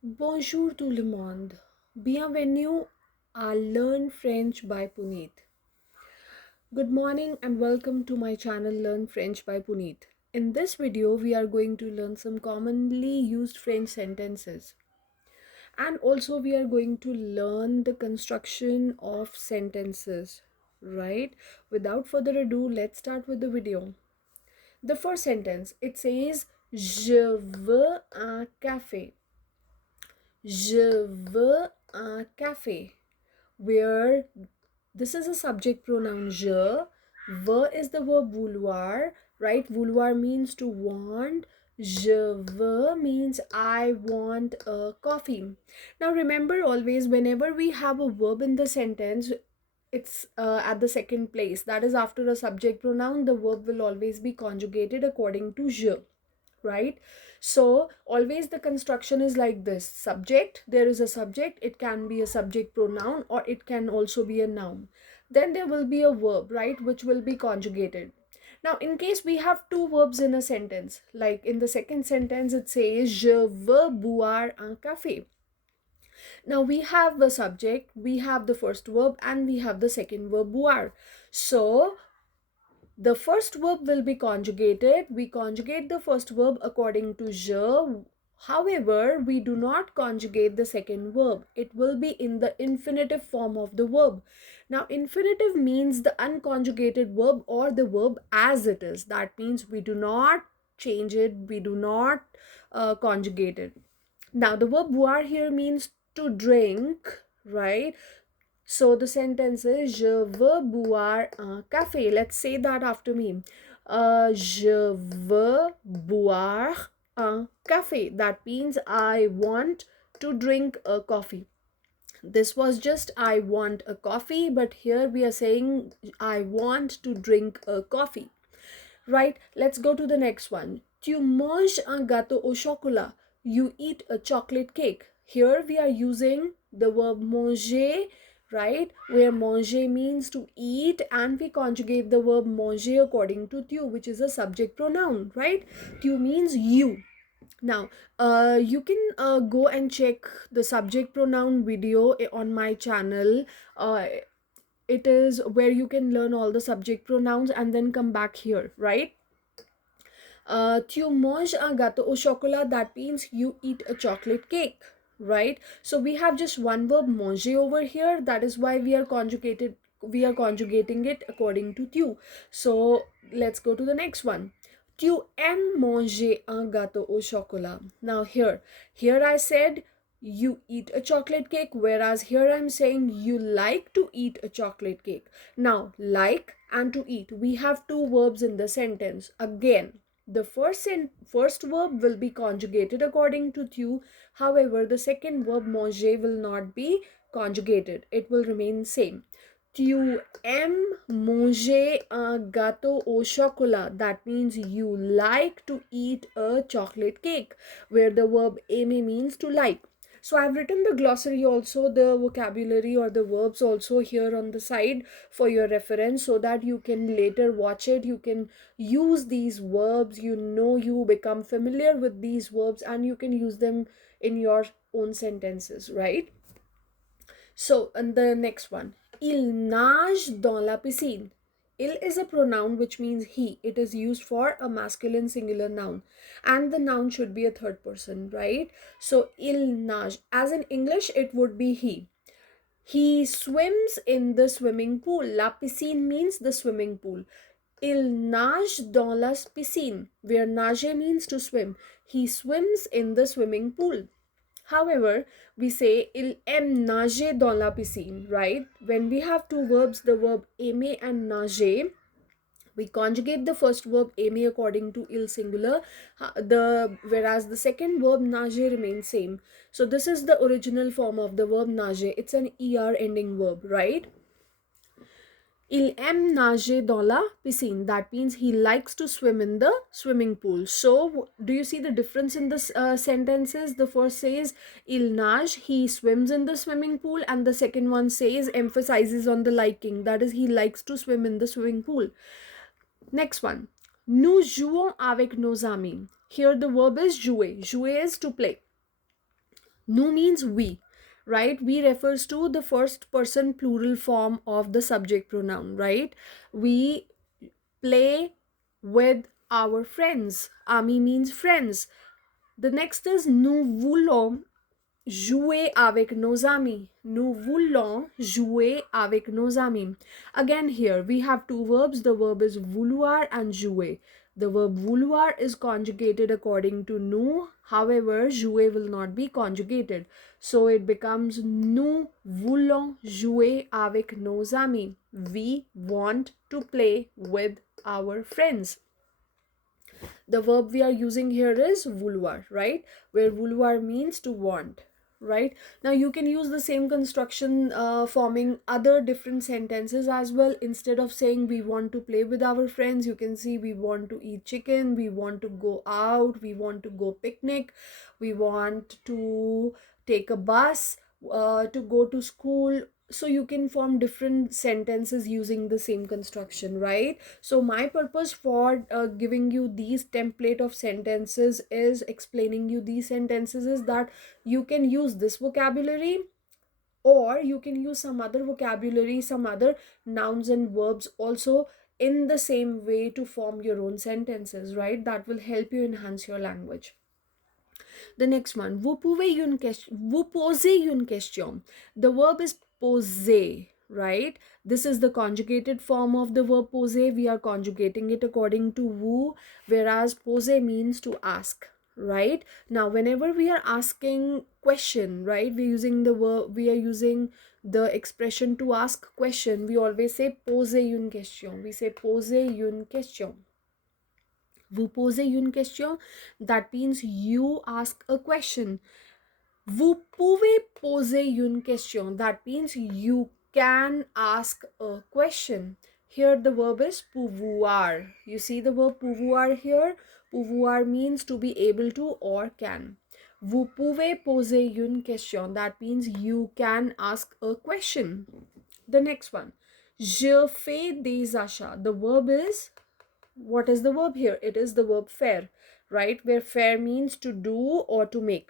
Bonjour tout le monde. Bienvenue à Learn French by Puneet. Good morning and welcome to my channel Learn French by Puneet. In this video, we are going to learn some commonly used French sentences. And also we are going to learn the construction of sentences, right? Without further ado, let's start with the video. The first sentence, it says, Je veux un café. Je veux un café. Where this is a subject pronoun je, veux is the verb vouloir, right? Vouloir means to want. Je veux means I want a coffee. Now remember, always whenever we have a verb in the sentence, it's at the second place, that is after a subject pronoun, the verb will always be conjugated according to je, right? So always the construction is like this: subject, there is a subject, it can be a subject pronoun or it can also be a noun. Then there will be a verb, right, which will be conjugated. Now in case we have two verbs in a sentence, like in the second sentence it says je veux boire un café. Now we have the subject, we have the first verb, and we have the second verb boire. So the first verb will be conjugated. We conjugate the first verb according to je. However, we do not conjugate the second verb. It will be in the infinitive form of the verb. Now, infinitive means the unconjugated verb or the verb as it is. That means we do not change it, we do not conjugate it. Now, the verb boire here means to drink, right? So the sentence is je veux boire un café. Let's say that after me. Je veux boire un café. That means I want to drink a coffee. This was just I want a coffee, but here we are saying I want to drink a coffee. Right? Let's go to the next one. Tu manges un gâteau au chocolat. You eat a chocolate cake. Here we are using the verb manger, right? Where manger means to eat, and we conjugate the verb manger according to tu, which is a subject pronoun, right? Tu means you. Now you can go and check the subject pronoun video on my channel. It is where you can learn all the subject pronouns and then come back here, right? Tu manges un gâteau au chocolat, that means you eat a chocolate cake, right? So we have just one verb manger over here, that is why we are conjugating it according to tu. So let's go to the next one. Tu aimes manger un gâteau au chocolat. Now here I said you eat a chocolate cake, whereas here I'm saying you like to eat a chocolate cake. Now like and to eat, we have two verbs in the sentence. Again, the first verb will be conjugated according to tu. However, the second verb manger will not be conjugated. It will remain same. Tu aimes manger un gâteau au chocolat. That means you like to eat a chocolate cake, where the verb aimer means to like. So I've written the glossary also, the vocabulary or the verbs also here on the side for your reference, so that you can later watch it. You can use these verbs, you become familiar with these verbs, and you can use them in your own sentences, right? So, and the next one, il nage dans la piscine. Il is a pronoun which means he. It is used for a masculine singular noun, and the noun should be a third person, right? So, il nage, as in English, it would be he. He swims in the swimming pool. La piscine means the swimming pool. Il nage dans la piscine, where nager means to swim. He swims in the swimming pool. However, we say il aime nager dans la piscine, right? When we have two verbs, the verb aimer and nager, we conjugate the first verb aimer according to il singular, whereas the second verb nager remains same. So this is the original form of the verb nager. It's an er ending verb, right? Il aime nager dans la piscine. That means he likes to swim in the swimming pool. So, do you see the difference in the sentences? The first says il nage, he swims in the swimming pool, and the second one says, emphasizes on the liking. That is, he likes to swim in the swimming pool. Next one. Nous jouons avec nos amis. Here the verb is jouer. Jouer is to play. Nu means we, right? We refers to the first person plural form of the subject pronoun, right? We play with our friends. Ami means friends. The next is nous voulons jouer avec nos amis. Nous voulons jouer avec nos amis. Again, here we have two verbs. The verb is vouloir and jouer. The verb vouloir is conjugated according to nous. However, jouer will not be conjugated. So it becomes nous voulons jouer avec nos amis. We want to play with our friends. The verb we are using here is vouloir, right? Where vouloir means to want, right? Now you can use the same construction forming other different sentences as well. Instead of saying we want to play with our friends, you can see we want to eat chicken, we want to go out, we want to go picnic, we want to take a bus to go to school. So you can form different sentences using the same construction, right? So my purpose for giving you these template of sentences is explaining you these sentences is that you can use this vocabulary, or you can use some other vocabulary, some other nouns and verbs also in the same way to form your own sentences, right? That will help you enhance your language. The next one, vous posez une question. The verb is poser, right? This is the conjugated form of the verb poser. We are conjugating it according to vous, whereas poser means to ask, right? Now, whenever we are asking question, right, we're using the verb, we are using the expression to ask question. We always say poser une question. We say poser une question. Vous posez une question. That means you ask a question. Vous pouvez poser une question. That means you can ask a question. Here the verb is pouvoir. You see the verb pouvoir here? Pouvoir means to be able to or can. Vous pouvez poser une question. That means you can ask a question. The next one. Je fais des achats. The verb is, what is the verb here? It is the verb faire, right? Where faire means to do or to make.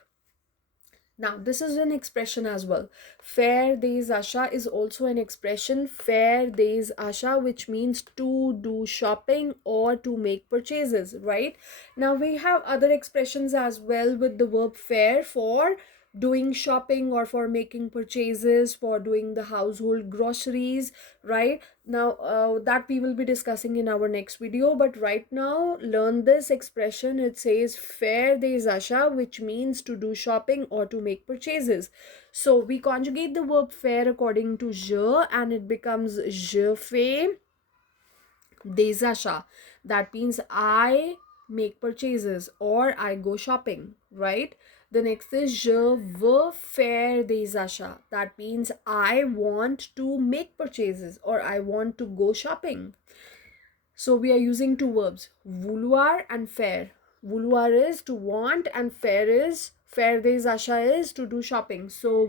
Now, this is an expression as well. Faire des achats is also an expression. Faire des achats, which means to do shopping or to make purchases, right? Now, we have other expressions as well with the verb faire for doing shopping or for making purchases, for doing the household groceries, right? Now that we will be discussing in our next video, but right now learn this expression. It says faire des achats, which means to do shopping or to make purchases. So we conjugate the verb faire according to je, and it becomes je fais des achats. That means I make purchases or I go shopping, right? The next is je veux faire des achats. That means I want to make purchases or I want to go shopping. So we are using two verbs, vouloir and faire. Vouloir is to want and faire des achats is to do shopping. So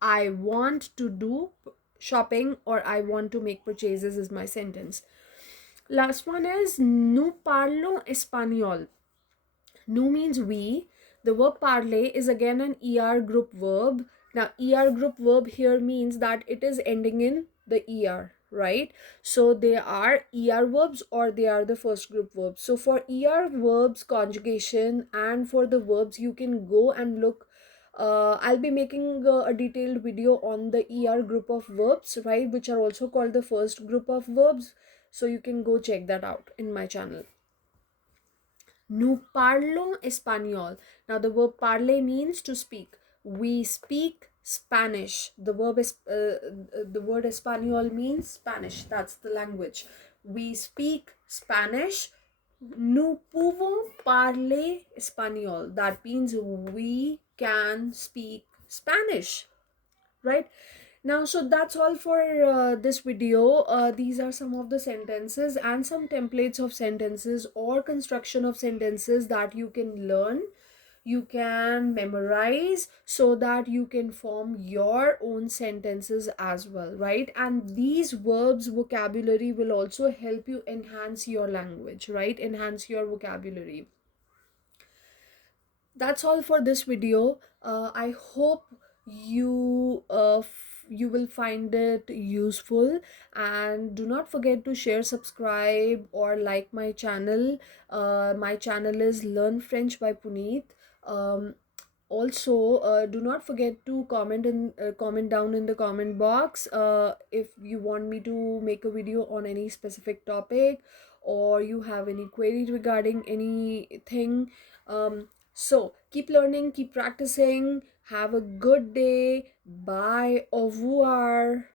I want to do shopping or I want to make purchases is my sentence. Last one is nous parlons espagnol. Nous means we. The verb parler is again an ER group verb. Now, ER group verb here means that it is ending in the ER, right? So they are ER verbs or they are the first group verbs. So for ER verbs conjugation and for the verbs, you can go and look. I'll be making a detailed video on the ER group of verbs, right? Which are also called the first group of verbs. So you can go check that out in my channel. Nous parlons espagnol. Now the verb parler means to speak. We speak Spanish. The word español means Spanish. That's the language. We speak Spanish. Nous pouvons parler espagnol. That means we can speak Spanish, right? Now, so that's all for this video. These are some of the sentences and some templates of sentences or construction of sentences that you can learn, you can memorize, so that you can form your own sentences as well, right? And these verbs vocabulary will also help you enhance your language, right? Enhance your vocabulary. That's all for this video. I hope you will find it useful, and do not forget to share, subscribe, or like my channel. My channel is Learn French by Puneet. um, Also, do not forget to comment down in the comment box if you want me to make a video on any specific topic, or you have any query regarding anything. So keep learning, keep practicing. Have a good day. Bye. Au revoir.